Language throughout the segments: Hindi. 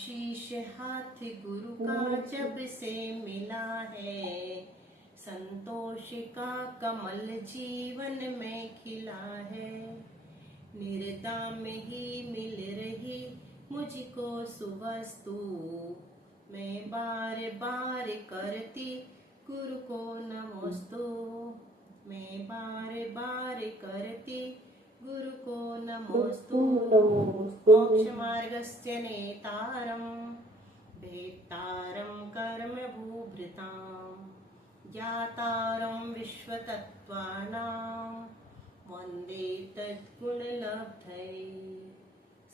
आशीष हाथ गुरु का जब से मिला है, संतोष का कमल जीवन में खिला है। निर्दाम ही मिल रही मुझको सुवस्तु, मैं बार बार करती गुरु को नमोस्तु। मैं बार बार करती गुरु को नमोस्तु। मोक्ष मार्गस्य नेतारं भेत्तारं कर्म भूभृतां, ज्ञातारं विश्वतत्त्वानां वंदे तद्गुणलब्धये।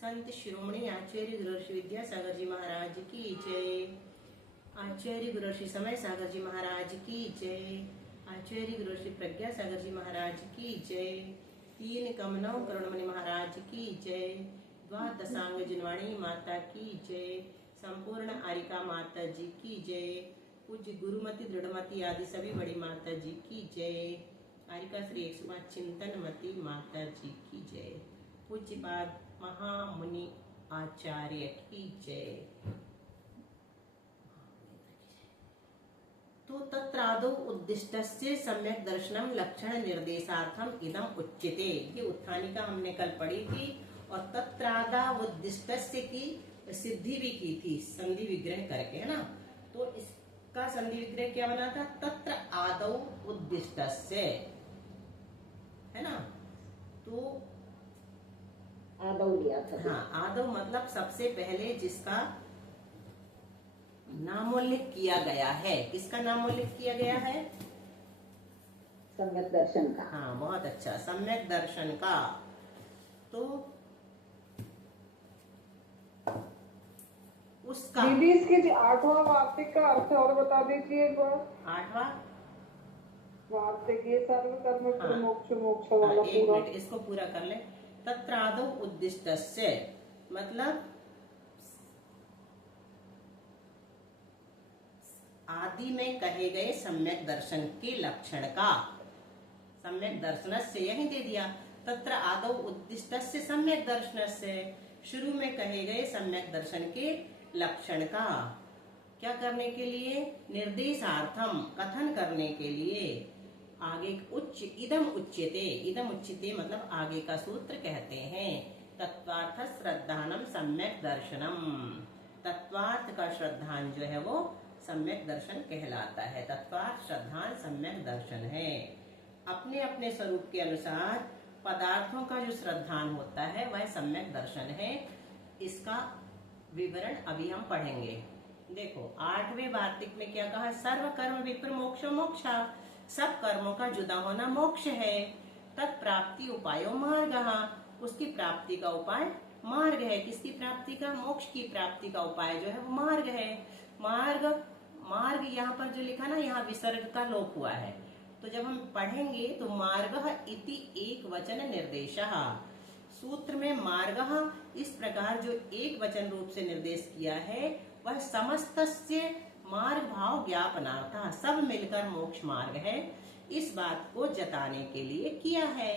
संत शिरोमणि आचार्य गुरुश्री विद्यासागर जी महाराज की जय। आचार्य गुरुश्री समय सागर जी महाराज की जय। आचार्य गुरुश्री प्रज्ञा सागर जी महाराज की जय। तीन कमनव करुणमणि महाराज की जय। द्वादशांग जिनवाणी माता की जय। संपूर्ण आरिका माता जी की जय। पूज्य गुरुमति दृढ़मति आदि सभी बड़ी माता जी की जय। आरिका श्री 105 चिंतनमती माता जी की जय। पूज्यपाद महामुनि आचार्य की जय। तो तत्रादौ उद्दिष्टस्य सम्यक दर्शनम लक्षण निर्देशार्थम इदम उच्यते। ये उत्थानिका हमने कल पढ़ी थी और तत्रादा उद्दिष्टस्य की सिद्धि भी की थी संधि विग्रह करके, है ना। तो इसका संधि विग्रह क्या बना था? तत्र आदौ उद्दिष्टस्य, है ना। तो आदौ लिया था। हाँ, आदौ मतलब सबसे पहले जिसका नामोल्लेख किया गया है। किसका नामोल्लेख किया गया है? सम्यक दर्शन का। हाँ, बहुत अच्छा, सम्यक दर्शन का। तो उसका दीदी इसके जो 8वां वार्तिक का अर्थ और बता दीजिए एक बार। 8वां वार्तिक ये सर्व कर्म हाँ, मोक्ष मोक्ष वाला एक पूरा। मिनट इसको पूरा कर ले। तत्रादौ उद्दिष्टस्य मतलब आदि में कहे गए सम्यक दर्शन के लक्षण का। सम्यक दर्शनस्य यही दे दिया। तत्र आदौ उद्दिष्टस्य सम्यक दर्शनस्य, शुरू में कहे गए सम्यक दर्शन के लक्षण का क्या करने के लिए? निर्देशार्थम, कथन करने के लिए। आगे उच्च इदम उच्यते। इदम उच्यते मतलब आगे का सूत्र कहते हैं। तत्वार्थ श्रद्धानम सम्यक दर्शनम। तत्वार्थ का श्रद्धान जो है वो सम्यक दर्शन कहलाता है। तत्वार्थ श्रद्धान सम्यक दर्शन है। अपने अपने स्वरूप के अनुसार पदार्थों का जो श्रद्धान होता है वह सम्यक दर्शन है। इसका विवरण अभी हम पढ़ेंगे। देखो 8वें वार्तिक में क्या कहा? सर्व कर्म विप्र मोक्षो मोक्षा, सब कर्मों का जुदा होना मोक्ष है। तत्प्राप्ति उपायो मार्ग, उसकी प्राप्ति का उपाय मार्ग है। किसकी प्राप्ति का? मोक्ष की प्राप्ति का उपाय जो है वो मार्ग है। मार्ग यहाँ पर जो लिखा ना, यहाँ विसर्ग का लोप हुआ है। तो जब हम पढ़ेंगे तो मार्ग इति एक वचन निर्देशः, सूत्र में मार्ग इस प्रकार जो एक वचन रूप से निर्देश किया है वह समस्तस्य मार्ग भाव ज्ञापनार्थ, सब मिलकर मोक्ष मार्ग है, इस बात को जताने के लिए किया है।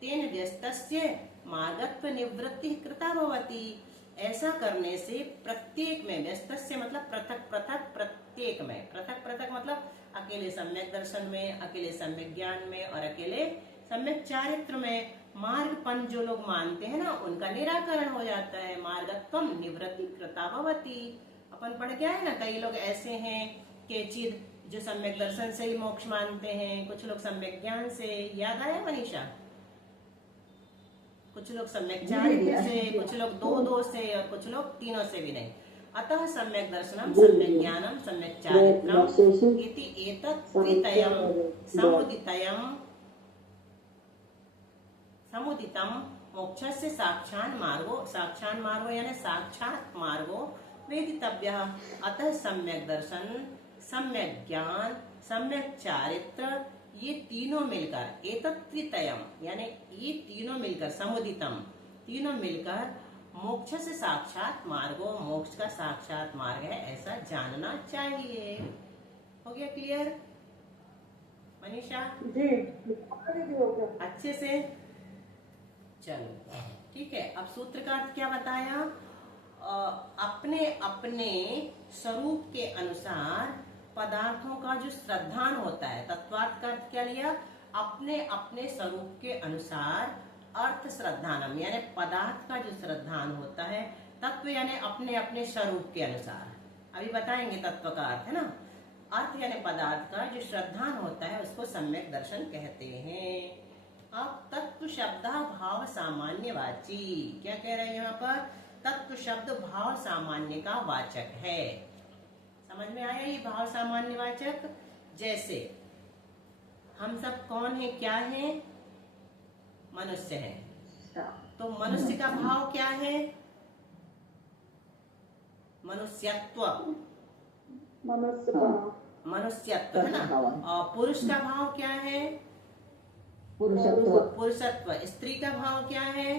तेन व्यस्तस्य मार्गत्व निवृत्ति कृता भवति, ऐसा करने से प्रत्येक में, व्यस्तस्य मतलब पृथक पृथक, प्रत्येक में, पृथक पृथक मतलब अकेले सम्यक दर्शन में, अकेले सम्यक ज्ञान में और अकेले सम्यक चारित्र में मार्गपन जो लोग मानते हैं ना, उनका निराकरण हो जाता है। मार्गत्वम निवृत्ति कृता भवति। अपन पढ़ के आए ना, कई लोग ऐसे हैं कि चिद जो सम्यक दर्शन से ही मोक्ष मानते हैं, कुछ लोग सम्यक ज्ञान से। याद आया मनीषा? कुछ लोग सम्यक चारित्र से, कुछ लोग दो से और कुछ लोग तीनों से भी नहीं। अतः सम्यक दर्शनम सम्यक ज्ञानम सम्यक चारित्रम इति एतत् त्रितयम् समुदितम मोक्षस्य साक्षात् मार्गो यानी साक्षात मार्गो वेदितव्यः। अतः सम्यक दर्शन, सम्यक ज्ञान, सम्यक चारित्र, ये तीनों मिलकर एतत् त्रितयम् यानी ये तीनों मिलकर, समुदितम तीनों मिलकर मोक्ष से साक्षात मार्गो, मोक्ष का साक्षात मार्ग है, ऐसा जानना चाहिए। हो गया क्लियर मनीषा? जी हो गया अच्छे से। चलो ठीक है। अब सूत्र का अर्थ क्या बताया? अपने अपने स्वरूप के अनुसार पदार्थों का जो श्रद्धान होता है, तत्वार्थ का अर्थ क्या लिया, अपने अपने स्वरूप के अनुसार अर्थ श्रद्धानम यानी पदार्थ का जो श्रद्धान होता है, तत्व यानी अपने अपने स्वरूप के अनुसार, अभी बताएंगे तत्व का अर्थ है ना, अर्थ यानी पदार्थ का जो श्रद्धान होता है उसको सम्यक दर्शन कहते हैं। अब तत्व शब्द भाव सामान्यवाची, क्या कह रहे हैं यहाँ पर, तत्व शब्द भाव सामान्य का वाचक है। समझ में आया ये भाव सामान्य वाचक? जैसे हम सब कौन है, क्या है, मनुष्य है, तो मनुष्य का भाव क्या है, मनुष्यत्व, मनुष्य भाव, मनुष्यत्व है ना। और पुरुष का भाव क्या है, पुरुषत्व, पुरुषत्व। स्त्री का भाव क्या है,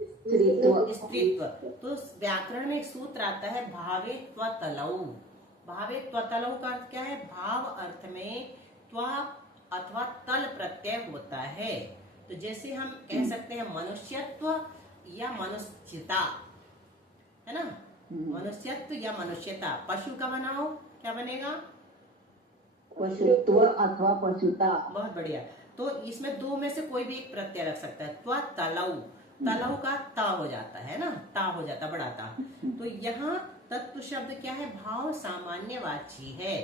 स्त्रीत्व, स्त्रीत्व। तो व्याकरण में एक सूत्र आता है भावे त्वतलौ। भावे त्वतलौ का अर्थ क्या है, भाव अर्थ में त्वा अथवा तल प्रत्यय होता है। तो जैसे हम कह सकते हैं मनुष्यत्व या मनुष्यता, है ना, मनुष्यत्व या मनुष्यता। पशु का बनाओ, क्या बनेगा, पशुत्व अथवा पशुता। बहुत बढ़िया। तो इसमें दो में से कोई भी एक प्रत्यय रख सकता है। त्वा तलौ, तलौ का ता हो जाता है ना, ता हो जाता, बड़ा ता। तो यहाँ तत्व शब्द क्या है, भाव सामान्यवाची है।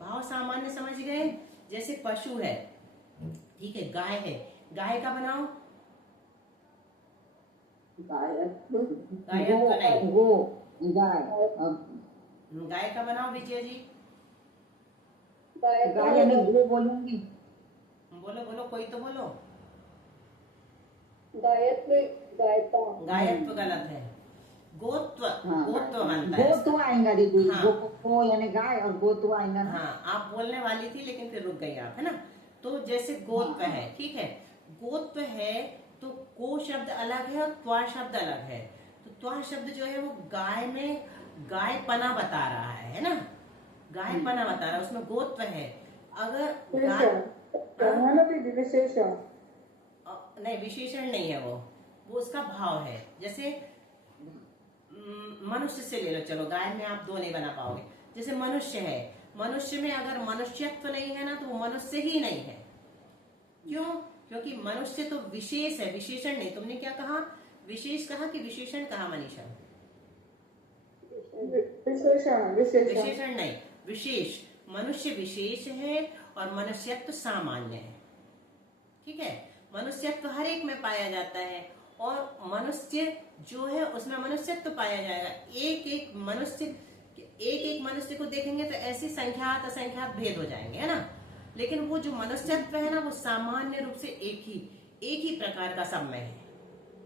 भाव सामान्य समझ गए, जैसे पशु है, ठीक है, गाय है, गाय का बनाओ, गायत्व, गायत्व नहीं, गो, गाय, गाय का बनाओ विजय जी, गाय यानी गो बोलूंगी, बोलो बोलो, कोई तो बोलो। गायत्व, गायता, गायत्व गलत है, गोत्व, हाँ, गोत्व बनता है। गोत्व आएगा दीदी, हाँ। गो यानी गाय और गोत्व आएगा ना। हाँ, आप बोलने वाली थी लेकिन फिर रुक गई आप, है ना। तो जैसे गोत्व है, ठीक है, गोत्व है तो को शब्द अलग है और त्वा शब्द अलग है। तो त्वा शब्द जो है वो गाय में गायपना बता रहा है ना, गायपना बता रहा है, उसमें गोत्व है। अगर गाय, है ना दीदी, विशेषण, नहीं विशेषण नहीं है, वो उसका भाव है। जैसे मनुष्य से ले लो, चलो गाय में आप दो नहीं बना पाओगे। जैसे मनुष्य है, मनुष्य में अगर मनुष्यत्व नहीं है ना तो वो मनुष्य ही नहीं है। क्यों? क्योंकि मनुष्य तो विशेष है, विशेषण नहीं। तुमने क्या कहा, विशेष कहा कि विशेषण कहा मनीषा? विशेषण, विशेषण, विशेषण नहीं, विशेष। मनुष्य विशेष है और मनुष्यत्व सामान्य है, ठीक है। मनुष्यत्व हर एक में पाया जाता है और मनुष्य जो है उसमें मनुष्यत्व पाया जाएगा। एक एक मनुष्य को देखेंगे तो ऐसी संख्यात असंख्यात भेद हो जाएंगे, है ना। लेकिन वो जो मनुष्यत्व है ना वो सामान्य रूप से एक ही प्रकार का सब में है।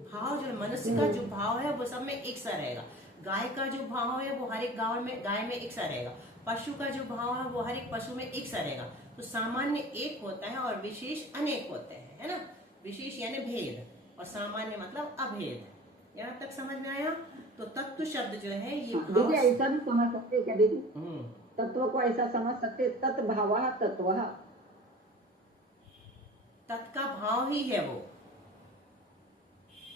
भाव जो मनुष्य का जो भाव है वो सब में एक सा रहेगा। गाय का जो भाव है वो हर एक गाय में एक सा रहेगा। पशु का जो भाव है वो हर एक पशु में एक सा रहेगा। तो सामान्य एक होता है और विशेष अनेक होते हैं, है ना। विशेष यानी भेद और सामान्य मतलब अभेद। यहाँ तक समझ में आया? तो तत्व शब्द जो है ये दीदी ऐसा भी समझ सकते क्या दीदी, हम्म, तत्व को ऐसा समझ सकते, तत्भाव तत्व, तत् का भाव ही है वो।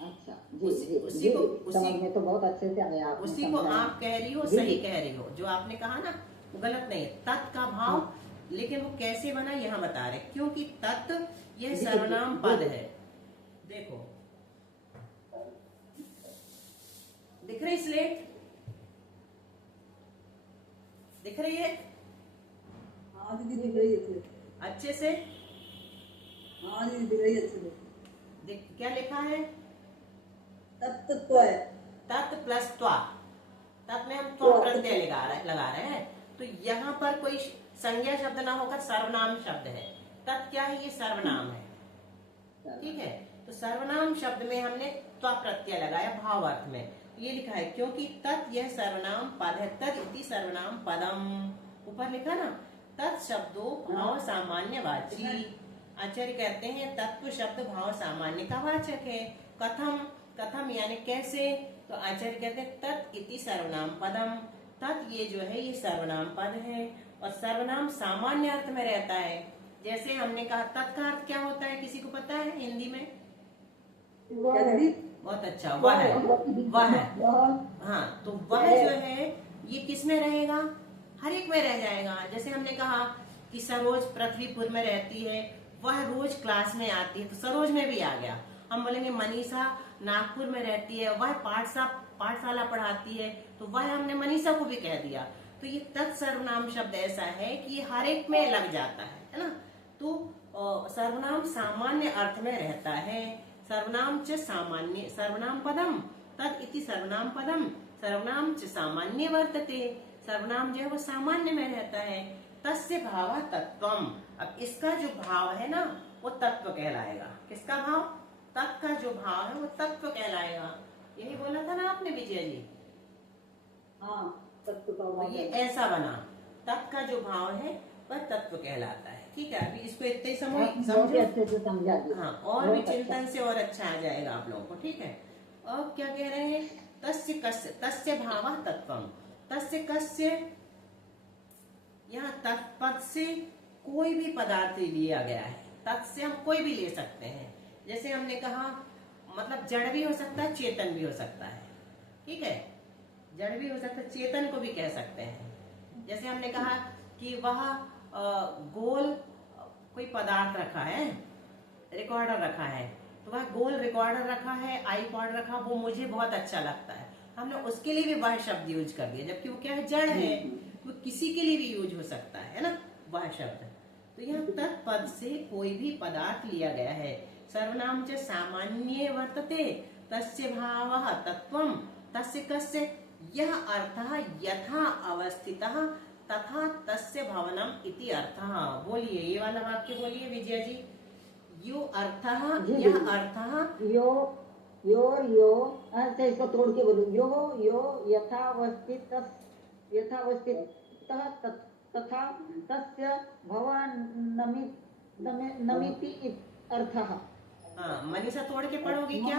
अच्छा जी, समझ में तो बहुत अच्छे से आया। उसी को आप कह रही हो, सही कह रही हो। जो आपने कहा ना वो गलत नहीं है, तत् का भाव। लेकिन वो कैसे बना यहाँ बता रहे, क्योंकि तत् यह सर्वनाम पद है। देखो दिख रही स्लेट, दिख रही है? हाँ दीदी दिख रही है अच्छे से? हाँ दीदी दिख रही है अच्छे से। क्या लिखा है? तत्व है, तत् प्लस त्वा। तत् में हम त्वा प्रत्यय लगा रहे हैं। तो यहाँ पर कोई संज्ञा शब्द ना होकर सर्वनाम शब्द है। तत् क्या है? ये सर्वनाम है, ठीक है। तो सर्वनाम शब्द में हमने त्वा प्रत्यय लगाया भाव अर्थ में। ये लिखा है क्योंकि तत् यह सर्वनाम पद है। तत् इति सर्वनाम पदम, ऊपर लिखा ना, तत् शब्दों भाव सामान्य वाची। आचार्य कहते हैं तत्व शब्द भाव सामान्य का वाचक है। कथम, कथम यानी कैसे? तो आचार्य कहते हैं तत् इति सर्वनाम पदम। तत् ये जो है ये सर्वनाम पद है और सर्वनाम सामान्य अर्थ में रहता है। जैसे हमने कहा तत् का अर्थ क्या होता है, किसी को पता है हिंदी में? क्या दीदी? बहुत अच्छा, वह वह हाँ, तो वह जो है ये किस में रहेगा, हर एक में रह जाएगा। जैसे हमने कहा कि सरोज पृथ्वीपुर में रहती है, वह रोज क्लास में आती है, तो सरोज में भी आ गया। हम बोलेंगे मनीषा नागपुर में रहती है, वह पाठशाला पढ़ाती है, तो वह हमने मनीषा को भी कह दिया। तो ये तत्सर्वनाम शब्द ऐसा है कि ये हर एक में लग जाता है ना। तो सर्वनाम सामान्य अर्थ में रहता है। सर्वनाम च सामान्य सर्वनाम पदम तद इति सर्वनाम पदम सर्वनाम च सामान्य वर्तते। सर्वनाम जो है वो सामान्य में रहता है। तस्य भाव तत्वम, अब इसका जो भाव है ना वो तत्व कहलाएगा। किसका भाव, तत् का जो भाव है वो तत्व कहलाएगा। यही बोला था ना आपने विजय जी। हाँ, तत्व का तो भाव ये है। ऐसा बना, तत् का जो भाव है वह तत्व कहलाता है। ठीक है, अभी इसको इतने ही बहुत ही समझो। अच्छे से समझा दिया। हाँ, और भी बहुत अच्छा। चिंतन से और अच्छा आ जाएगा आप लोगों को। ठीक है, अब क्या कह रहे हैं, तस्य कस्य तस्य भाव तत्वम, तस्य कस्य, यहाँ तत्पद से कोई भी पदार्थ लिया गया है। तत् से हम कोई भी ले सकते हैं। जैसे हमने कहा मतलब जड़ भी हो सकता है, चेतन भी हो सकता है। ठीक है, जड़ भी हो सकता है, चेतन को भी कह सकते हैं। जैसे हमने कहा कि वह गोल कोई पदार्थ रखा है, रिकॉर्डर रखा है, तो वह गोल रिकॉर्डर रखा है, आईपॉड रखा, वो मुझे बहुत अच्छा लगता है। हमने उसके लिए भी वह शब्द यूज कर दिया, जबकि वो क्या है, जड़ है, वो किसी के लिए भी यूज हो सकता है ना वह शब्द। तो यहाँ तत्पद से कोई भी पदार्थ लिया गया है। सर्वनाम च सामान्य वर्तते तस्य भावः तत्वम तस्य कस्य यह अर्थः यथा अवस्थितः तथा तस्य भवनम इति अर्थः। बोलिए ये वाला वाक्य बोलिए विजय जी। यो अर्थः, यह अर्थः, यो यो अच्छा इसको तोड़ के बोलो। यो यथावस्थित तथा तस्य भवनमिति अर्थः। हाँ, मनीषा तोड़ के पढ़ोगी क्या?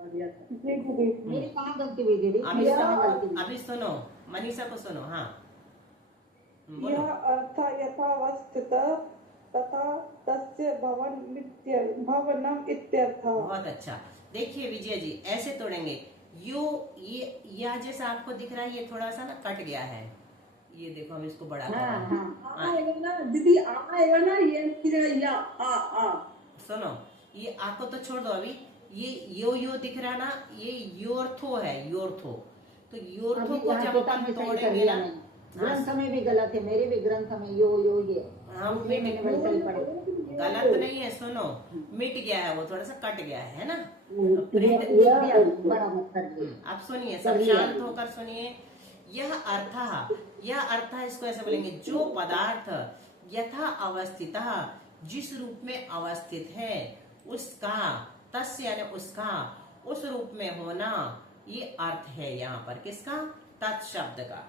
मेरी कहाँ गलती हुई दीदी? अभी मेरी कहाँ गलती हुई? अभी सुनो, मनीषा को सुनो। हाँ बोलो। यह अर्थ यथावस्थित तथा तस्य भवनम इत्यर्थः। बहुत अच्छा। देखिए विजय जी, ऐसे तोड़ेंगे। यो ये या जैसा आपको दिख रहा है, ये थोड़ा सा ना कट गया है। ये देखो, हम इसको बड़ा कर रहे हाँ हैं। हाँ आएगा ना दीदी, आएगा ना, ये फिर या आ। सुनो, ये आपको तो छोड़ दो अभी। ये यो दिख रहा ना, ये योर्थो है, योर्थो। तो योर्थो को जब अपन तोड़ेंगे ना, ग्रंथ में भी गलत है, मेरे भी ग्रंथ में यो ये हम मैंने वैसा ही पढ़ा। गलत नहीं है। सुनो, मिट गया है, वो थोड़ा सा कट गया है ना। बड़ा मत करिए। अब सुनिए, सब शांत होकर सुनिए। यह अर्थ, इसको ऐसे बोलेंगे, जो पदार्थ यथा अवस्थितः, जिस रूप में अवस्थित है, उसका, तस्य यानी उसका, उस रूप में होना, ये अर्थ है यहाँ पर। किसका? तत् शब्द का।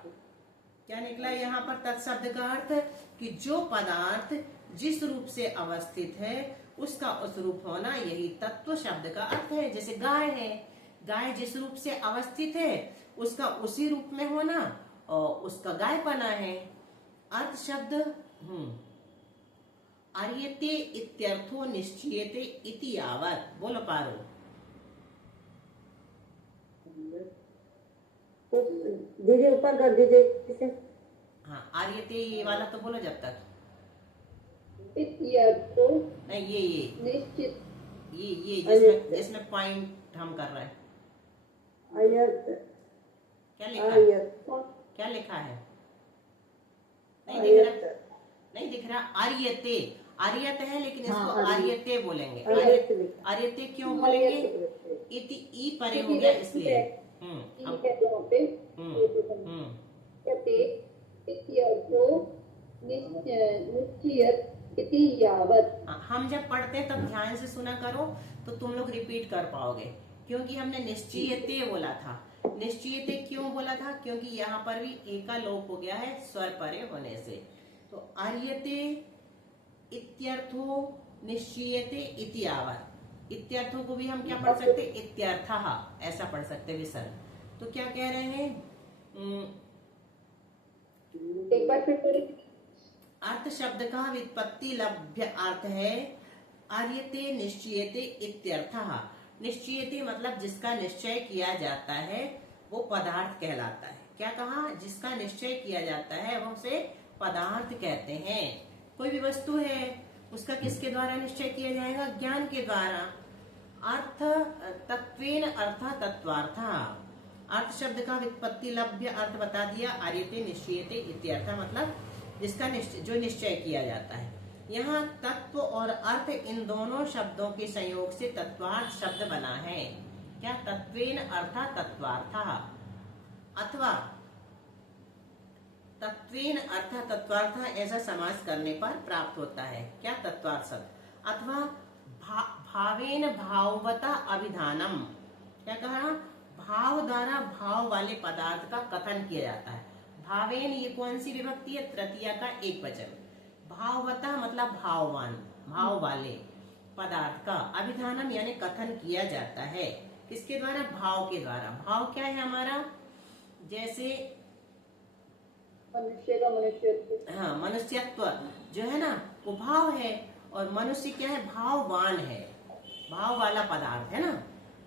क्या निकला यहाँ पर तत् शब्द का अर्थ? कि जो पदार्थ जिस रूप से अवस्थित है उसका उस रूप होना, यही तत्व शब्द का अर्थ है। जैसे गाय है, गाय जिस रूप से अवस्थित है उसका उसी रूप में होना और उसका गायपना है। अर्थ शब्द आर्यते इत्यर्थो निश्चयते इति यावत। बोलो पारो। दीदी ऊपर कर दीजिए। हाँ, आर्यते ये वाला तो बोलो जब तक। इत्यर्थो नहीं, ये निश्चित, ये जिसमें पॉइंट हम कर रहे हैं, क्या लिखा है? क्या लिखा है? नहीं दिख रहा। आर्यते, आर्यत है, लेकिन इसको आर्यते बोलेंगे। आर्यते क्यों बोलेंगे? इति ई परे हो गया इसलिए। हम जब पढ़ते हैं तब ध्यान से सुना करो, तो तुम लोग रिपीट कर पाओगे। क्योंकि हमने निश्चयते बोला था। निश्चयते क्यों बोला था? क्योंकि यहाँ पर भी एका लोप हो गया है स्वर परे होने से। तो आर्यते इत्यर्थो निश्चयते इति यावत्। इत्यर्थो को भी हम क्या पढ़ सकते? इत्यर्थः, ऐसा पढ़ सकते विसर्ग। तो क्या कह रहे हैं? एक बार फिर पढ़िए। अर्थ शब्द का व्युत्पत्ति लभ्य अर्थ है आर्यते निश्चयते इत्यर्थः। निश्चयते मतलब जिसका निश्चय किया जाता है वो पदार्थ कहलाता है। क्या कहा? जिसका निश्चय किया जाता है वो उसे पदार्थ कहते हैं। कोई भी वस्तु है उसका किसके द्वारा निश्चय किया जाएगा? ज्ञान के द्वारा। अर्थ तत्वेन अर्थ तत्वार्थ। अर्थ शब्द का व्युत्पत्ति लभ्य अर्थ बता दिया। आर्यते निश्चयते इत्यर्थ मतलब जिसका जो निश्चय किया जाता है। यहाँ तत्व और अर्थ इन दोनों शब्दों के संयोग से तत्वार्थ शब्द बना है। क्या? तत्वेन अर्थ तत्वार्थ अथवा तत्वेन अर्थ तत्वार्थ ऐसा समास करने पर प्राप्त होता है। क्या? तत्वार्थ शब्द अथवा भावेन भाववता अभिधानम। क्या कहा? भाव द्वारा भाव वाले पदार्थ का कथन किया जाता है। भावेन ये कौन सी विभक्ति है? तृतीया का एक वचन। भाववता मतलब भाववान, भाव वाले पदार्थ का अभिधानम यानी कथन किया जाता है। किसके द्वारा? भाव के द्वारा। भाव क्या है हमारा? जैसे मनुष्य का मनुष्यत्व। हाँ, मनुष्यत्व जो है ना वो भाव है। और मनुष्य क्या है? भाववान है, भाव वाला पदार्थ है ना।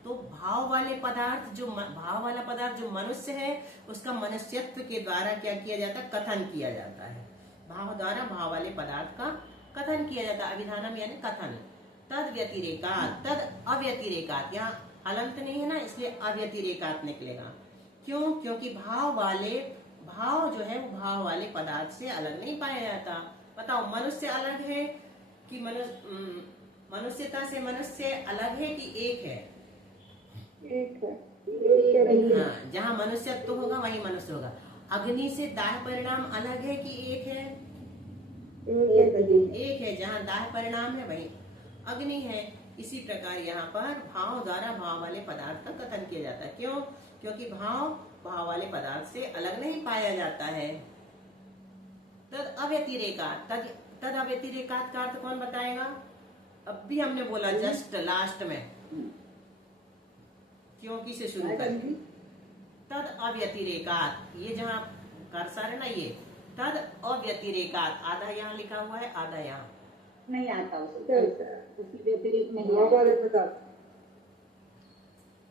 तो भाव वाले पदार्थ जो भाव वाला पदार्थ जो मनुष्य है उसका मनुष्यत्व के द्वारा क्या किया जाता है? कथन किया जाता है। भाव द्वारा भाव वाले पदार्थ का कथन किया जाता है। अभिधानम यानी कथन। तद व्यतिरेकात, तद अव्यतिरेकात, यहाँ हलंत नहीं है ना इसलिए अव्यतिरेकात निकलेगा। क्यों? क्योंकि भाव वाले भाव जो है वो भाव वाले पदार्थ से अलग नहीं पाया जाता। बताओ, मनुष्य अलग है कि मनुष्यता से मनुष्य अलग है कि एक है? एक है। हाँ, जहाँ मनुष्यत्व होगा वही मनुष्य होगा। अग्नि से दाह परिणाम अलग है कि एक है? एक है। जहाँ दाह परिणाम है वही अग्नि है। इसी प्रकार यहाँ पर भाव द्वारा भाव वाले पदार्थ का कथन किया जाता है। क्यों? क्योंकि भाव भाव वाले पदार्थ से अलग नहीं पाया जाता है। तद अव्यतिरेकात, तद अव्यतिरेकात का अर्थ कौन बताएगा? अब भी हमने बोला जस्ट लास्ट में, क्योंकि से शुरू कर। तद अव्यतिरेकात, ये जहाँ कर्सर है ना ये तद अव्यतिरेकात, आधा यहाँ लिखा हुआ है आधा यहाँ नहीं आता उसकी व्यतिरिक्त नहीं आता।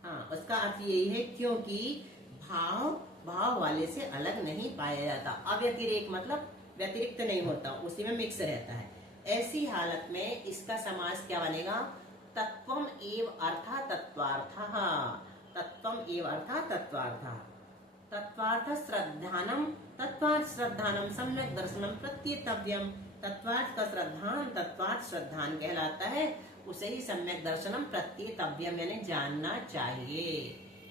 हाँ, उसका अर्थ यही है क्योंकि भाव भाव वाले से अलग नहीं पाया जाता। अव्यतिरेक मतलब व्यतिरिक्त नहीं होता, उसी में मिक्स रहता है। ऐसी हालत में इसका समास क्या बनेगा? तत्वम एव अर्था तत्वार्थः। तत्वम एव अर्था तत्वार्थः। तत्वार्थ श्रद्धानम, तत्वार्थ श्रद्धानम सम्यक दर्शनम प्रत्येतव्यम। तत्वार्थ का श्रद्धान तत्वार्थ श्रद्धान कहलाता है, उसे ही सम्यक दर्शनम प्रत्येतव्यम यानी जानना चाहिए।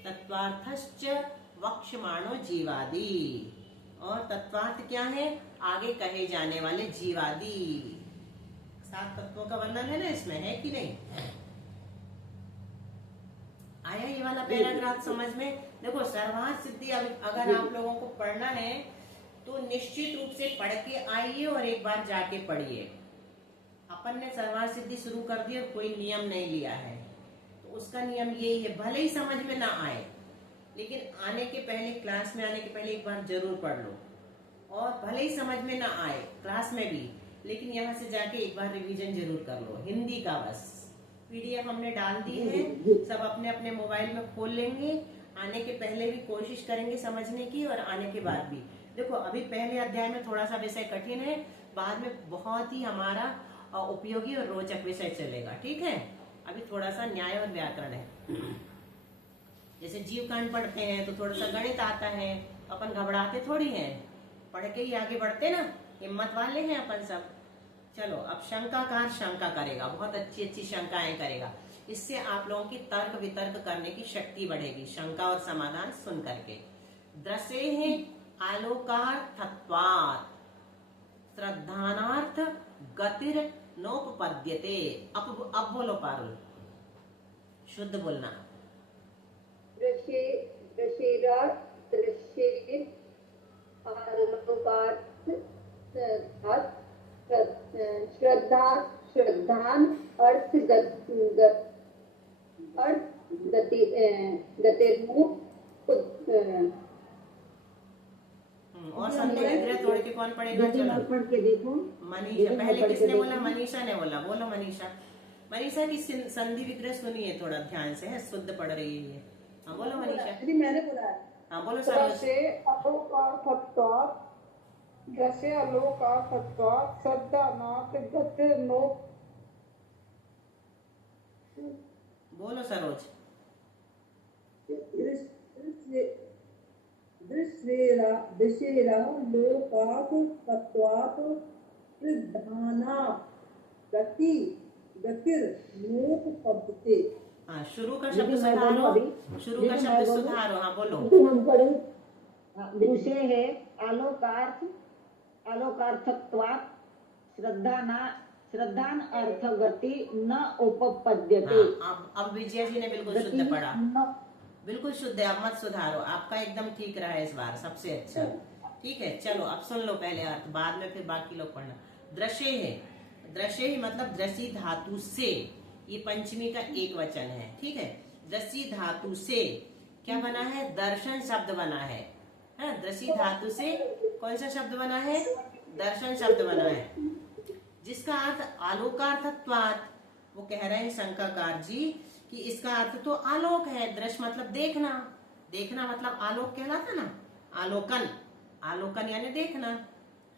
तत्वार्थश्च वक्ष्यमाणो जीवादि, और तत्वार्थ क्या है? आगे कहे जाने वाले जीवादि। 7 तत्वों का वर्णन है ना इसमें, है कि नहीं? आया ये वाला पैराग्राफ समझ में? देखो, सर्वार्थ सिद्धि अगर आप लोगों को पढ़ना है तो निश्चित रूप से पढ़ के आइए और एक बार जाके पढ़िए। अपन ने सर्वार्थ सिद्धि शुरू कर दी और कोई नियम नहीं लिया है, तो उसका नियम यही है, भले ही समझ में ना आए लेकिन आने के पहले, क्लास में आने के पहले एक बार जरूर पढ़ लो। और भले ही समझ में ना आए क्लास में भी, लेकिन यहाँ से जाके एक बार रिवीजन जरूर कर लो। हिंदी का बस PDF हमने डाल दी है, सब अपने अपने मोबाइल में खोल लेंगे। आने के पहले भी कोशिश करेंगे समझने की और आने के बाद भी। देखो, अभी पहले अध्याय में थोड़ा सा विषय कठिन है, बाद में बहुत ही हमारा उपयोगी और रोचक विषय चलेगा। ठीक है, अभी थोड़ा सा न्याय और व्याकरण है। जैसे जीव कांड पढ़ते हैं तो थोड़ा सा गणित आता है, अपन घबराते थोड़ी हैं, पढ़ के ही आगे बढ़ते ना, हिम्मत वाले हैं अपन सब। चलो, अब शंकाकार शंका करेगा, बहुत अच्छी अच्छी शंकाएं करेगा। इससे आप लोगों की तर्क वितर्क करने की शक्ति बढ़ेगी, शंका और समाधान सुन करके। दृश्य है आलोकार्थत्वात् श्रद्धानार्थ गतिर नोपपद्यते। अब बोलो पारुल, शुद्ध बोलना। श्रद्धान अर्थ और समझे तोड़ के कौन पढ़ेगा? चलो पढ़ के देखो। मनीषा, पहले किसने बोला? मनीषा ने बोला। बोलो मनीषा। मनीषा की संधि विग्रह सुनिए थोड़ा ध्यान से, है शुद्ध पढ़ रही है ये। हाँ बोलो मनीषा। यदि मैंने बोला है। हाँ बोलो सरोज। द्रश्ये अलोकार्थत्वात् द्रश्ये अलोकार्थत्वात् श्रद्धानात् गतिर्नोप। बोलो सरोज। दृश्येरा लोकात् तत्वात् प्रधाना गति गतिर्नोपपद्यते। हाँ शुरू का शब्द दीदी मैं बोलूं सुधारो, अभी? शुरू का दीदी शब्द मैं बोलूं? सुधारो। हाँ बोलो। हम पढ़े विषय है आलोकार्थ आलोकार्थत्वात् श्रद्धान अर्थ गति न उपपद्यते। हाँ अब विजय जी ने बिल्कुल शुद्ध पढ़ा, बिल्कुल शुद्ध है। अब मत सुधारो, आपका एकदम ठीक रहा है इस बार, सबसे अच्छा। ठीक है चलो अब सुन लो पहले अर्थ, बाद में फिर बाकी लोग पढ़ना। दृश्य है, दृश्य ही मतलब दृषि धातु से, ये पंचमी का एक वचन है। ठीक है, दृषि धातु से क्या बना है? दर्शन शब्द बना है। हाँ, दृषि धातु से कौन सा शब्द बना है? दर्शन शब्द बना है, जिसका अर्थ आलोकार्थत्वात्। वो कह रहे हैं शंकाकार जी कि इसका अर्थ तो आलोक है। दृश्य मतलब देखना, देखना मतलब आलोक कहलाता ना, आलोकन। आलोकन यानी देखना,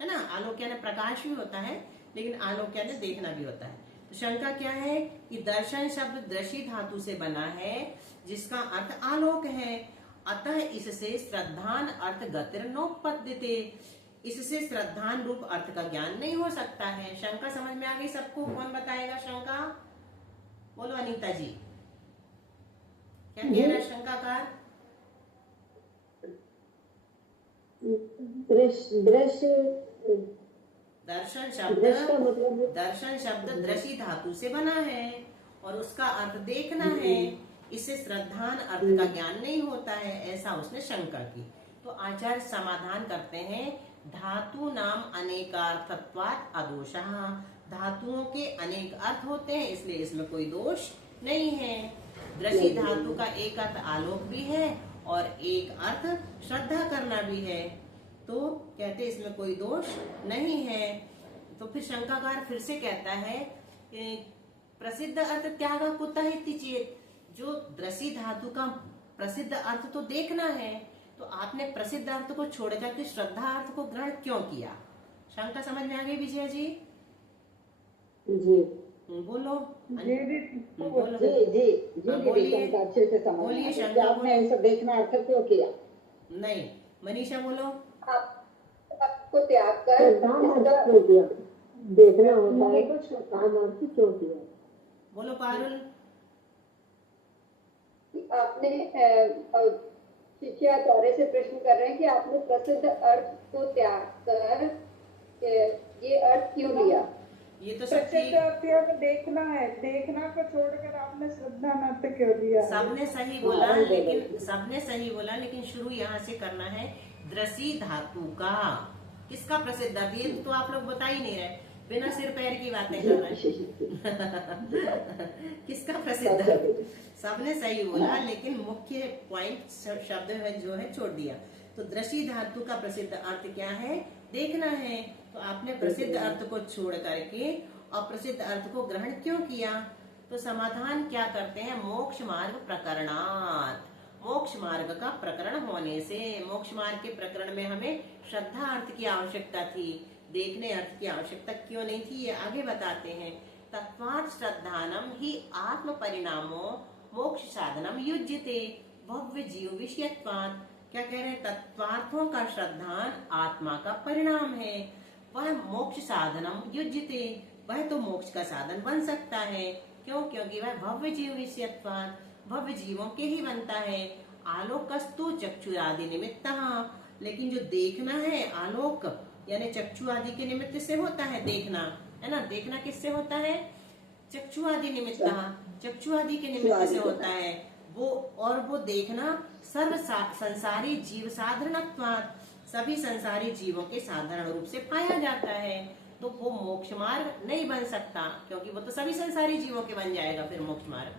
है ना। आलोक यानी प्रकाश भी होता है, लेकिन आलोक यानी देखना भी होता है। तो शंका क्या है कि दर्शन शब्द दृषि धातु से बना है, जिसका अर्थ आलोक है। अतः इससे श्रद्धान अर्थ गतिर्नोपपद्यते, इससे श्रद्धान रूप अर्थ का ज्ञान नहीं हो सकता है। शंका समझ में आ गई सबको? कौन बताएगा शंका? बोलो अनीता जी, क्या कह रहा है शंकाकार? दर्शन शब्द दृषि धातु से बना है और उसका अर्थ देखना है। इससे श्रद्धान अर्थ का ज्ञान नहीं होता है, ऐसा उसने शंका की। तो आचार्य समाधान करते हैं, धातु नाम अनेकार्थत्वात् अदोषः। धातुओं के अनेक अर्थ होते हैं, इसलिए इसमें कोई दोष नहीं है। दृषि धातु का एक अर्थ आलोक भी है और एक अर्थ श्रद्धा करना भी है, तो कहते इसमें कोई दोष नहीं है। तो फिर शंकाकार फिर से कहता है प्रसिद्ध अर्थ त्याग कुतः इति चेत्, जो दृषि धातु का प्रसिद्ध अर्थ तो देखना है, तो आपने प्रसिद्ध अर्थ को छोड़कर के श्रद्धा अर्थ को ग्रहण क्यों किया? शंका समझ में आ गई विजय जी? जी बोलो। जी बोलो। जी जी जी हाँ, दीदी, बोलिए। शंका अच्छे से समझ बोलिए में आ गई। शंका, आपने ऐसा देखना अर्थ क्यों किया? नहीं मनीषा बोलो। आपको त्याग कर देखना होता है तो श्रद्धान अर्थ क्यों किया? बोलो पारुल। आपने शिष्या दौरे से प्रश्न कर रहे हैं कि आपने प्रसिद्ध अर्थ को त्याग कर ये अर्थ क्यों लिया? ये तो सब प्रसिद्ध अर्थ देखना है, देखना को छोड़कर आपने श्रद्धा अर्थ क्यों लिया? सबने सही बोला, लेकिन सबने सही बोला, लेकिन शुरू यहाँ से करना है दृषि धातु का। किसका प्रसिद्ध अर्थ? ये तो आप लोग बता ही नहीं रहे, बिना सिर पैर की बातें कर रहे हैं। किसका प्रसिद्ध अर्थ? सबने सही बोला, लेकिन मुख्य पॉइंट शब्द है जो है छोड़ दिया। तो दृषि धातु का प्रसिद्ध अर्थ क्या है? देखना है। तो आपने प्रसिद्ध अर्थ को छोड़ करके अप्रसिद्ध अर्थ को ग्रहण क्यों किया? तो समाधान क्या करते हैं? मोक्ष मार्ग प्रकरणात्। मोक्ष मार्ग का प्रकरण होने से, मोक्ष मार्ग के प्रकरण में हमें श्रद्धा अर्थ की आवश्यकता थी, देखने अर्थ की आवश्यकता क्यों नहीं थी, ये आगे बताते हैं। तत्वात् श्रद्धानम ही आत्म परिणामो मोक्ष साधनम युज्यते भव्य जीव विषयत्वात्। क्या कह रहे हैं? तत्वार्थों का श्रद्धान आत्मा का परिणाम है, वह मोक्ष साधनम युज्यते, वह तो मोक्ष का साधन बन सकता है। क्यों? क्योंकि वह भव्य जीव विषयत्वात्, भव्य जीवों के ही बनता है। आलोकस्तु चक्षुरादि निमित्तः, लेकिन जो देखना है आलोक यानी चक्षु आदि के निमित्त से होता है देखना, है ना। देखना किससे होता है? चक्षु आदि निमित्तः, चक्षु आदि के निमित्त से होता है वो। और वो देखना सर्व संसारी जीव साधारणत्वात्, सभी संसारी जीवों के साधारण रूप से पाया जाता है। तो वो मोक्ष मार्ग नहीं बन सकता, क्योंकि वो तो सभी संसारी जीवों के बन जाएगा फिर मोक्ष मार्ग।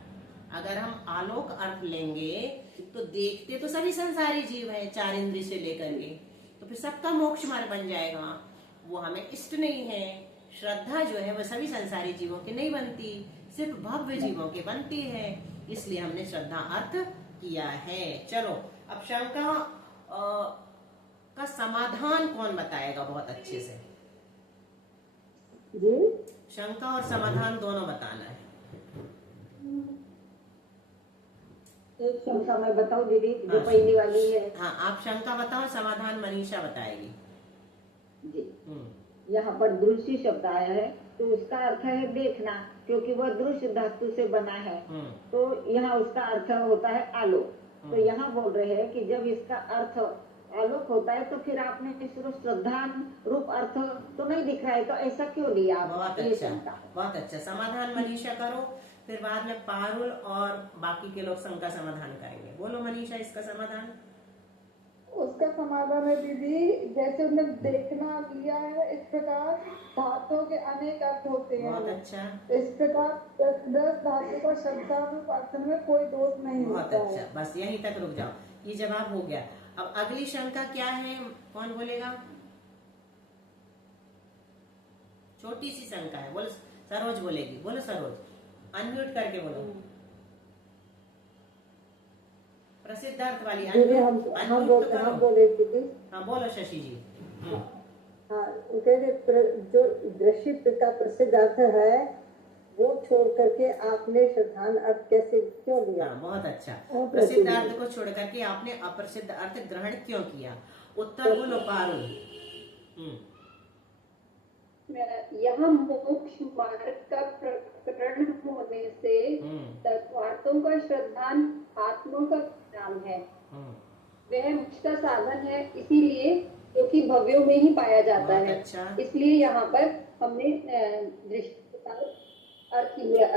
अगर हम आलोक अर्थ लेंगे तो देखते तो सभी संसारी जीव है, चार इंद्रिय से लेकर के, तो फिर सबका मोक्ष मार्ग बन जाएगा। वो हमें इष्ट नहीं है। श्रद्धा जो है वो सभी संसारी जीवों की नहीं बनती, सिर्फ भव्य जीवों के बनते हैं, इसलिए हमने श्रद्धा अर्थ किया है। चलो अब शंका का समाधान कौन बताएगा बहुत अच्छे से? जी शंका और समाधान दोनों बताना है। एक शंका मैं बताऊं दीदी, जो हाँ। पहली वाली है। हाँ, आप शंका बताओ, समाधान मनीषा बताएगी। जी, हम्म, यहाँ पर दृष्टि शब्द आया है, तो उसका अर्थ है देखना, क्योंकि वह दृश्य धातु से बना है। हम्म, तो यहाँ उसका अर्थ होता है आलोक। तो यहाँ बोल रहे हैं कि जब इसका अर्थ आलोक होता है तो फिर आपने सिर्फ श्रद्धा रूप अर्थ तो नहीं दिख रहा है, तो ऐसा क्यों लिया आप? बहुत ये अच्छा, शंका है। बहुत अच्छा। समाधान मनीषा करो, फिर बाद में पारुल और बाकी के लोग शंका समाधान करेंगे। बोलो मनीषा, इसका समाधान। उसका समाधान है दीदी, जैसे उन्हें देखना लिया है, इस प्रकार धातुओं के अनेक अर्थ होते बहुत हैं। अच्छा, इस प्रकार 10 धातु का शब्दानुरूप अर्थ में कोई दोष नहीं बहुत होता अच्छा। है। बस यहीं तक रुक जाओ, ये जवाब हो गया। अब अगली शंका क्या है, कौन बोलेगा? छोटी सी शंका है, बोलो। सरोज बोलेगी, बोलो सरोज, अनम्यूट करके बोलो। प्रसिद्ध अर्थ वाली दीदी हम अनम्यूट तो करो। बोले दीदी। हाँ बोलो शशि जी। हाँ, जो दृश्य का प्रसिद्ध अर्थ है वो छोड़ करके आपने श्रद्धान अर्थ कैसे क्यों लिया? हाँ, बहुत अच्छा। और प्रसिद्ध प्रसिद्ध अर्थ को छोड़ करके आपने अप्रसिद्ध अर्थ ग्रहण क्यों किया? उत्तर बोलो पारुल। यह मोक्ष मार्ग का प्रकरण होने से तत्वार्थों का श्रद्धान आत्मा का नाम है। वह मोक्ष का साधन है, इसीलिए क्योंकि भव्यों में ही पाया जाता बहुत है। अच्छा। इसलिए यहाँ पर हमने दृष्टि अर्थ लिया,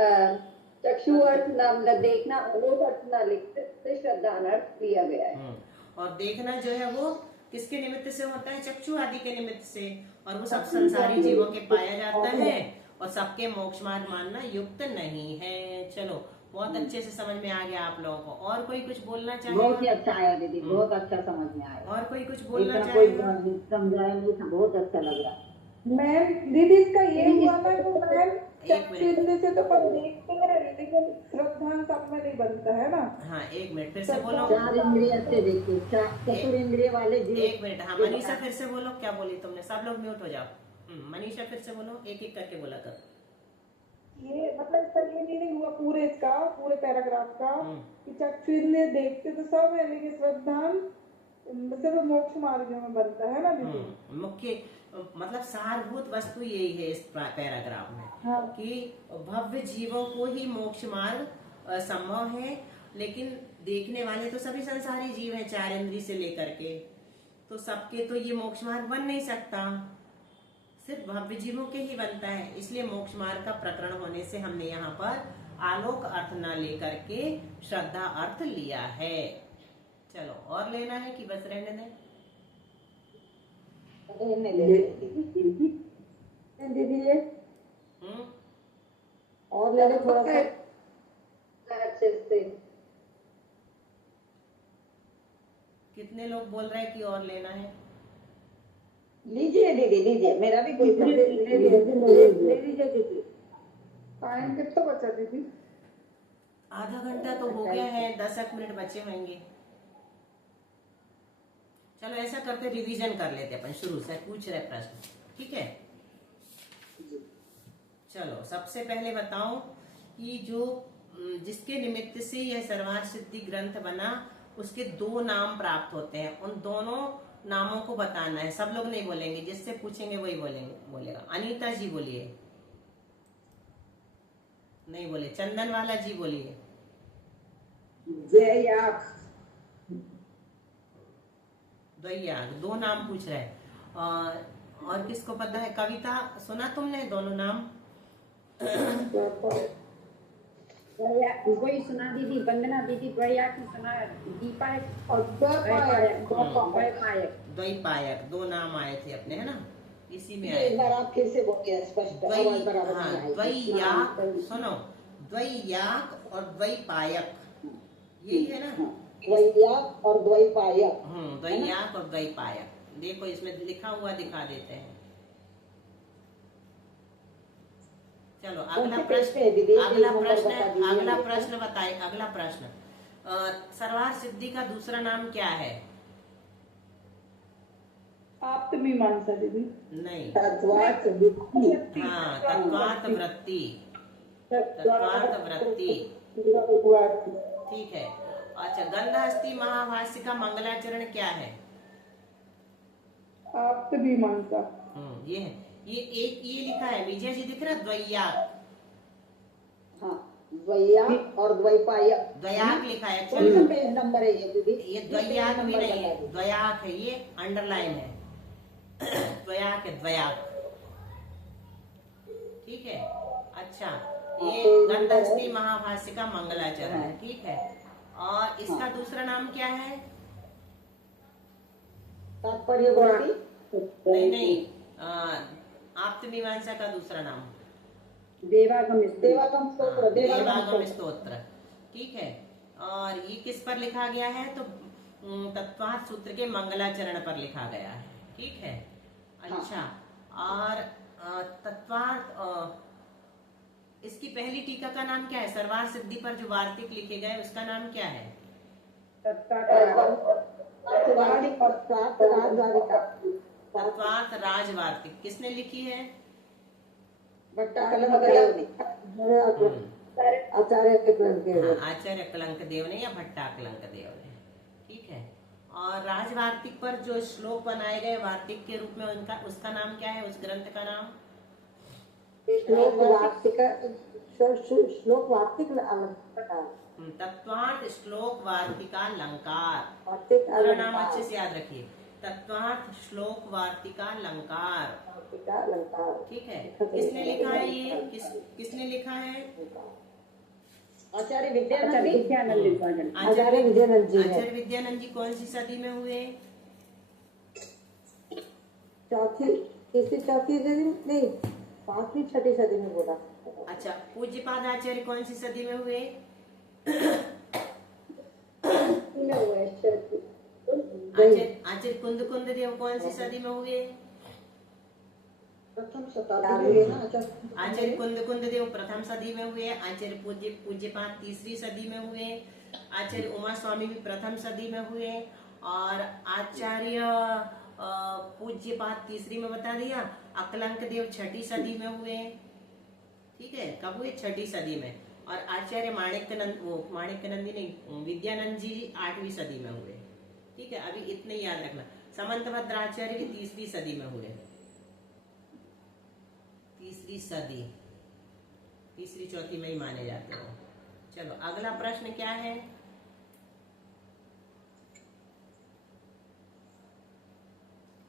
चक्षु अर्थ न देखना, अलोक अर्थ न लिखते श्रद्धान अर्थ लिया गया है। और देखना जो है वो किसके निमित्त से होता है? चक्षु आदि के निमित्त से, और वो सब संसारी जीवों के पाया जाता है, और सबके मोक्ष मार्ग मानना युक्त नहीं है। चलो, बहुत अच्छे से समझ में आ गया आप लोगों को। और कोई कुछ बोलना बहुत ही चाहेगा? अच्छा आया दीदी, बहुत अच्छा समझ में आया। और कोई कुछ बोलना इतना कोई चाहेगा? समझाया नहीं था, बहुत अच्छा लग रहा। मैम दीदी इसका ये हुआ ना कि मैम एक मिनट। चक्षु से तो अपन देखते हैं, लेकिन श्रद्धान सब में नहीं बनता है ना। हाँ, एक मिनट फिर से बोलो। चार इंद्रिय से देखिए, चतुर इंद्रिय वाले जी। एक मिनट। हाँ मनीषा, फिर से बोलो, क्या बोली तुमने? सब लोग म्यूट हो जाओ। मनीषा फिर से बोलो, एक एक करके बोला कर। ये मतलब इसका ये मीनिंग हुआ पूरे पैराग्राफ का कि चक्षु इंद्रिय देखते तो सब है, लेकिन श्रद्धान सिर्फ मोक्ष मार्ग में बनता है ना दीदी। मुख्य मतलब सारभूत वस्तु यही है इस पैराग्राफ में। हाँ। कि भव्य जीवों को ही मोक्ष मार्ग संभव है, लेकिन देखने वाले तो सभी संसारी जीव हैं, 4 इंद्रिय से लेकर के, तो सबके तो ये मोक्ष मार्ग बन नहीं सकता, सिर्फ भव्य जीवों के ही बनता है। इसलिए मोक्ष मार्ग का प्रकरण होने से हमने यहाँ पर आलोक अर्थ न लेकर के श्रद्धा अर्थ लिया है। चलो, और लेना है कि बस रहने दें? दीदी ये हम्म, और ले लो थोड़ा सा। अच्छे से कितने लोग बोल रहे हैं कि और लेना है? लीजिए दीदी, लीजिए, मेरा भी कोई ले लीजिए दीदी। टाइम कितना बचा दीदी? आधा घंटा तो हो गया है, 10 मिनट बचे होंगे। चलो ऐसा करते, रिवीजन कर लेते अपन, शुरू से पूछ रहे प्रश्न, ठीक है? चलो, सबसे पहले बताओ कि जो जिसके निमित्त से यह सर्वार्थ सिद्धि ग्रंथ बना, उसके 2 नाम प्राप्त होते हैं। उन दोनों नामों को बताना है। सब लोग नहीं बोलेंगे, जिससे पूछेंगे वही बोलेगा। अनीता जी बोलिए। नहीं बोले। चंदन वाला जी बोलिए। द्वैयाग, 2 नाम पूछ रहे हैं। और किसको पता है? कविता, सुना तुमने दोनों नाम? कोई सुना दीदी, वंदना दीदी, द्वैयाक की सुना, दीपा और द्वैपायक। 2 नाम आए थे अपने, है ना? इसी में आए। एक बार आप फिर से बोलिए, स्पष्ट आवाज बराबर नहीं आई। द्वैयाक, सुनो, द्वैयाक और द्वैपायक, यही है ना? द्वैयाक और द्वैपायक। द्वैयाक और द्वैपायक। देखो, इसमें लिखा हुआ दिखा देते हैं। चलो कौन से पेज पे है दीदी? अगला नंबर प्रश्न बता दीजिए अगला मुझे। प्रश्न बताइए। अगला प्रश्न, सर्वार सिद्धि का दूसरा नाम क्या है? आत्ममीमांसा दीदी। नहीं, तद्वात वृत्ति। हाँ, तत्वार्थ वृत्ति। तत्वार्थ वृत्ति, ठीक है। अच्छा, गंधहस्ती महाभाष्य का मंगलाचरण क्या है? आत्ममीमांसा। ये है, ये लिखा है विजय जी, दिख रहा है? द्वैयाक। हाँ, द्वैयाक और द्वैपायक। द्वयाक लिखा है कौन सा एक्चुअली। पेज नंबर है ये दीदी? ये द्वयाक भी नंबर नहीं बता है, दीजिए। द्वयाक है, ये अंडरलाइन है। द्वयाक है, द्वयाक, ठीक है। अच्छा, ये गंधहस्ती महाभाष्य का मंगलाचरण है, ठीक है। और इसका दूसरा नाम क्या है? तात्पर्य वृत्ति। नहीं, आप्तमीमांसा का दूसरा नाम देवागम स्तोत्र। हाँ, देवागम स्तोत्र, ठीक है। और ये किस पर लिखा गया है? तो तत्वार्थ सूत्र के मंगलाचरण पर लिखा गया है, ठीक है। अच्छा, और तत्वार्थ, इसकी पहली टीका का नाम क्या है? सर्वार सिद्धि पर जो वार्तिक लिखे गए उसका नाम क्या है? तत्वार्थ राजवार्तिक किसने लिखी है? भट्टाकलंक देव ने। आचार्य के ग्रंथ के हाँ, आचार्य कलंक देव ने या भट्टाकलंक देव ने, ठीक है। और राजवार्तिक पर जो श्लोक बनाए गए वार्तिक के रूप में, उनका उसका नाम क्या है? उस ग्रंथ का नाम? श्लोक वार्तिक अलंकार। तत्वार्थ श्लोक वार्तिकालंकार। वार्तिक पूरा नाम अलंकार। अच्छे से याद रखिए, तत्वार्थ श्लोक वार्तिकालंकार, अलंकार। ठीक है। किसने लिखा है ये? किसने लिखा है? आचार्य विद्यानंद। आचार्य विजयानंद जी है। आचार्य विद्यानंद जी कौन सी सदी में हुए? चौथी, तीसरी, चौथी सदी में नहीं, पांचवी छठी सदी में बोला। अच्छा, पूज्यपाद आचार्य कौन सी सदी में हुए? आचार्य कुंद देव कौन सी सदी में हुए? प्रथम शताब्दी में ना आचार्य कुंद देव प्रथम सदी में हुए। आचार्य पूज्यपाद तीसरी सदी में हुए। आचार्य उमा स्वामी भी प्रथम सदी में हुए। और आचार्य पूज्यपाद तीसरी में बता दिया। अकलंक देव छठी सदी में हुए, ठीक है। कब हुए? छठी सदी में। और आचार्य माणिक्यनंदी नहीं, विद्यानंद जी 8वीं सदी में हुए, ठीक है। अभी इतने याद रखना। समंतभद्राचार्य भी 30वीं सदी में हुए, तीसरी सदी, तीसरी चौथी में ही माने जाते हो। चलो, अगला प्रश्न क्या है?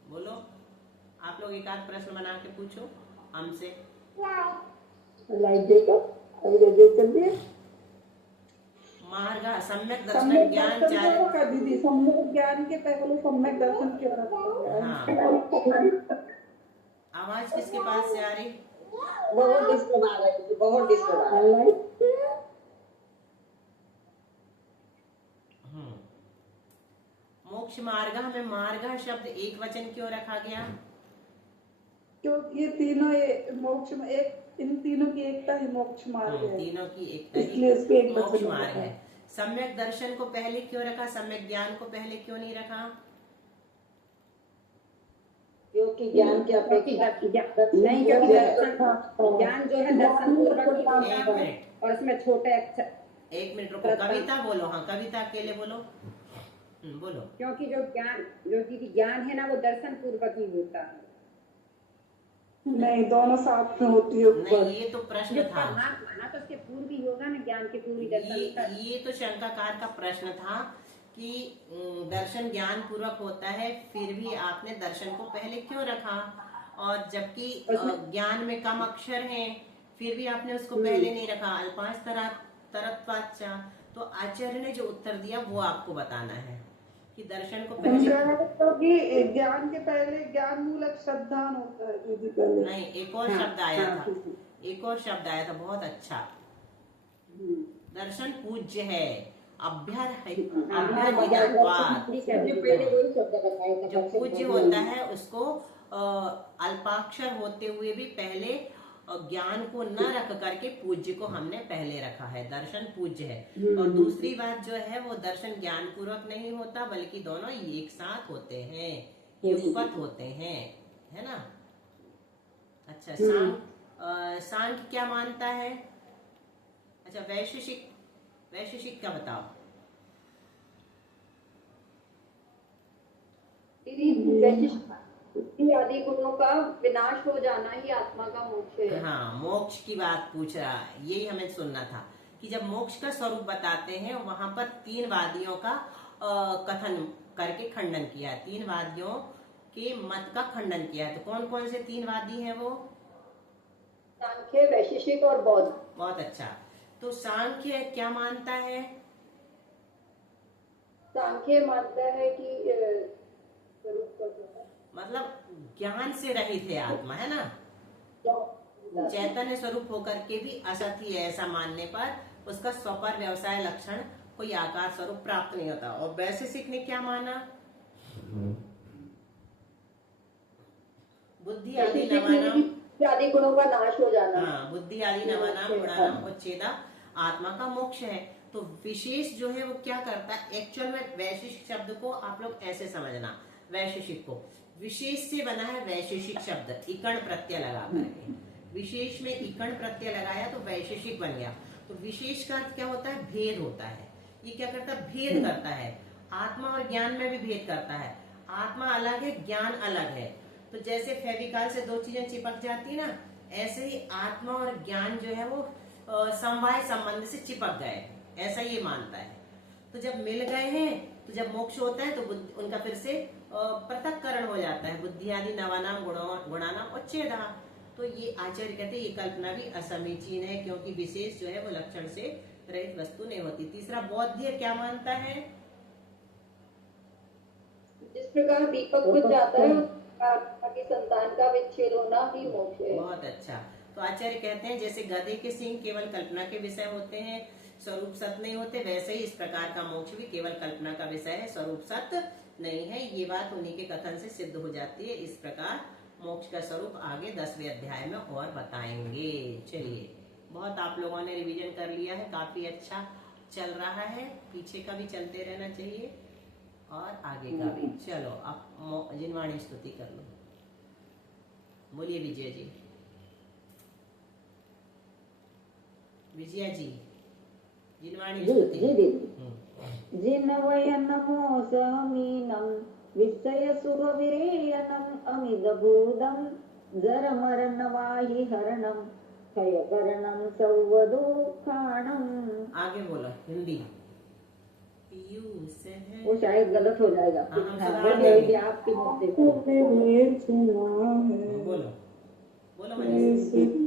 बोलो, आप लोग एक आध प्रश्न बना के पूछो हमसे। लाइट देखो, अभी देख चल रही है। मार्ग सम्यक दर्शन सम्यक ज्ञान दर्शन चार। क्यों रखा दीदी? सम्यक ज्ञान के पहले सम्यक दर्शन क्यों रखा? हाँ, आवाज किसके पास से आ रही? बहुत डिस्टर्ब आ रहा है, बहुत डिस्टर्ब आ रहा है। मोक्ष मार्ग में मार्ग शब्द एक वचन क्यों रखा गया? क्योंकि ये तीनों मोक्ष में एक, इन तीनों की एकता ही मोक्ष मार्ग है, तीनों की एकता इसलिए इसको एक मोक्ष वचन मार्ग रखा है। है। सम्यक दर्शन को पहले क्यों रखा? सम्यक ज्ञान को पहले क्यों नहीं रखा? क्योंकि ज्ञान की अपेक्षा नहीं, क्योंकि दर्शन ज्ञान जो है दर्शन पूर्वक ही होता एक है मिनट, और इसमें छोटे अक्षर। एक मिनट रुको। कविता बोलो। हाँ, कविता अकेले बोलो। बोलो। क्योंकि जो दीदी ज्ञान है ना, वो दर्शन पूर्वक ही होता है। नहीं, दोनों साथ में होती है। नहीं, ये तो प्रश्न जिसका था। भाग माना तो उसके पूर्व ही होगा ना, ज्ञान के पूर्व ही दर्शन होता है। ये तो शंकाकार का प्रश्न था कि दर्शन ज्ञान पूर्वक होता है, फिर भी आपने दर्शन को पहले क्यों रखा? और जबकि ज्ञान में कम अक्षर हैं, फिर भी आपने उसको पहले नहीं रखा। अल्पांश तरत्वाच्चा। तो आचार्य ने जो उत्तर दिया वो आपको बताना है कि दर्शन को पहले। क्योंकि ज्ञान के पहले ज्ञान मूलक श्रद्धान होता है दीदी पहले। नहीं, एक और शब्द आया था, एक और शब्द आया था बहुत अच्छा। दर्शन पूज्य है, जो पूज्य होता है उसको अल्पाक्षर होते हुए भी पहले और ज्ञान को न रख करके पूज्य को हमने पहले रखा है, दर्शन पूज्य है। और दूसरी बात जो है वो दर्शन ज्ञान पूर्वक नहीं होता बल्कि दोनों एक साथ होते हैं, युगपत होते हैं, है ना। अच्छा, सांख्य क्या मानता है? अच्छा, वैशेषिक का बताओ। दीदी आदि गुणों का विनाश हो जाना ही आत्मा का मोक्ष है। हाँ, मोक्ष की बात पूछ रहा है, यही हमें सुनना था कि जब मोक्ष का स्वरूप बताते हैं वहां पर तीन वादियों का कथन करके खंडन किया, तीन वादियों के मत का खंडन किया है। तो कौन कौन से तीन वादी हैं वो? सांख्य, वैशेषिक और बौद्ध। बहुत अच्छा। तो सांख्य क्या मानता है? सांख्य मानता है कि मतलब ज्ञान से रहित है आत्मा, है ना, चैतन्य स्वरूप होकर के भी असत ही है, ऐसा मानने पर उसका स्वपर व्यवसाय लक्षण कोई आकार स्वरूप प्राप्त नहीं होता। और वैशेषिक ने क्या माना? बुद्धि आदि नवानाम आदि गुणों का नाश हो जाना। हाँ, बुद्धि आदि नवानाम गुणानाम उच्छेदा आत्मा का मोक्ष है। तो विशेष जो है वो क्या करता है? एक्चुअल में वैशेषिक शब्द को आप लोग ऐसे समझना, वैशेषिक को विशेष से बना है वैशेषिक शब्द, इकण प्रत्यय लगा करके। विशेष में इकण प्रत्यय लगाया तो वैशेषिक बन गया। तो विशेष का अर्थ क्या होता है? भेद होता है। ये क्या करता है? भेद करता है। आत्मा और ज्ञान में भी भेद करता है। आत्मा अलग है, ज्ञान अलग है। तो जैसे फेविकॉल से दो चीजें चिपक जाती है ना, ऐसे ही आत्मा और ज्ञान जो है वो समवाय संबंध से चिपक गए, ऐसा ये मानता है। तो जब मिल गए हैं तो जब मोक्ष होता है तो उनका फिर से पृथक्करण हो जाता है, बुद्धि आदि नवानाम गुणानाम उच्छेदा। तो ये आचार्य कहते हैं ये कल्पना भी असमीचीन है, क्योंकि विशेष जो है वो लक्षण से रहित वस्तु नहीं होती। तीसरा बौद्ध क्या मानता है? जिस प्रकार दीपक बुझ जाता है आत्मा की संतान का विच्छेद होना ही मोक्ष है। बहुत अच्छा। तो आचार्य कहते हैं जैसे गधे के सिंह केवल कल्पना के विषय होते हैं, स्वरूप सत्य नहीं होते, वैसे ही इस प्रकार का मोक्ष भी केवल कल्पना का विषय है, स्वरूप सत्य नहीं है। ये बात उन्हीं के कथन से सिद्ध हो जाती है। इस प्रकार मोक्ष का स्वरूप आगे 10वें अध्याय में और बताएंगे। चलिए, बहुत आप लोगों ने रिवीजन कर लिया है, काफी अच्छा चल रहा है, पीछे का भी चलते रहना चाहिए और आगे का भी। चलो अब जिनवाणी स्तुति कर लो। बोलिए विजय जी। विजया जी, जिनवाणी स्तुति। जिनवय नमो समीनं विषय सुरवीर्यनम् अमिदभूतं जरमरणवाहि हरणं क्षयकरणं सर्वदुःखाणम्। आगे बोलो हिंदी। पीयूष है, वो शायद गलत हो जाएगा। बोलिए आपकी बोलो बोलो मैंने।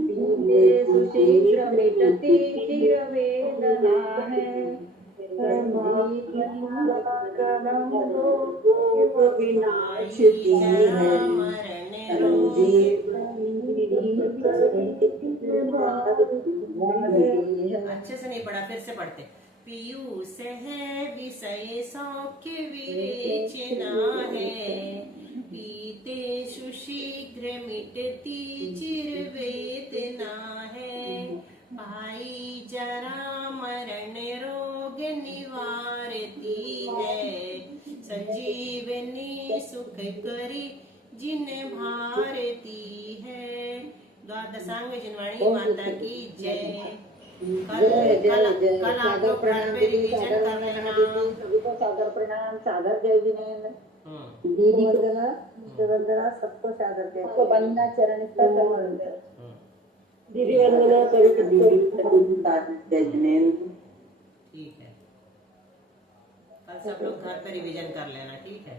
पीतेषु शीघ्र मिटति चिरवेदना है, विनाशिती है अच्छे से नहीं पढ़ा, फिर से पढ़ते। पीयूष है विषय सौख्य विरेचना है, पीतेषु शीघ्र मिटती चिरवेदना है, पाई जरा मरण रोग निवारती है, संजीवनी सुख करी जिन भारती है। दशांग जिनवाणी माता की जय। कल आप लोग घर पे रिवीजन कर लेना। सभी को सादर प्रणाम। सादर जय जिनेन्द्र, दीदी वंदना, सबको सादर जय। सबको वंदना चरण स्पर्श। दीदी वंदना करी, जय जिनेन्द्र। ठीक है, कल सब लोग घर पे रिवीजन कर लेना, ठीक है।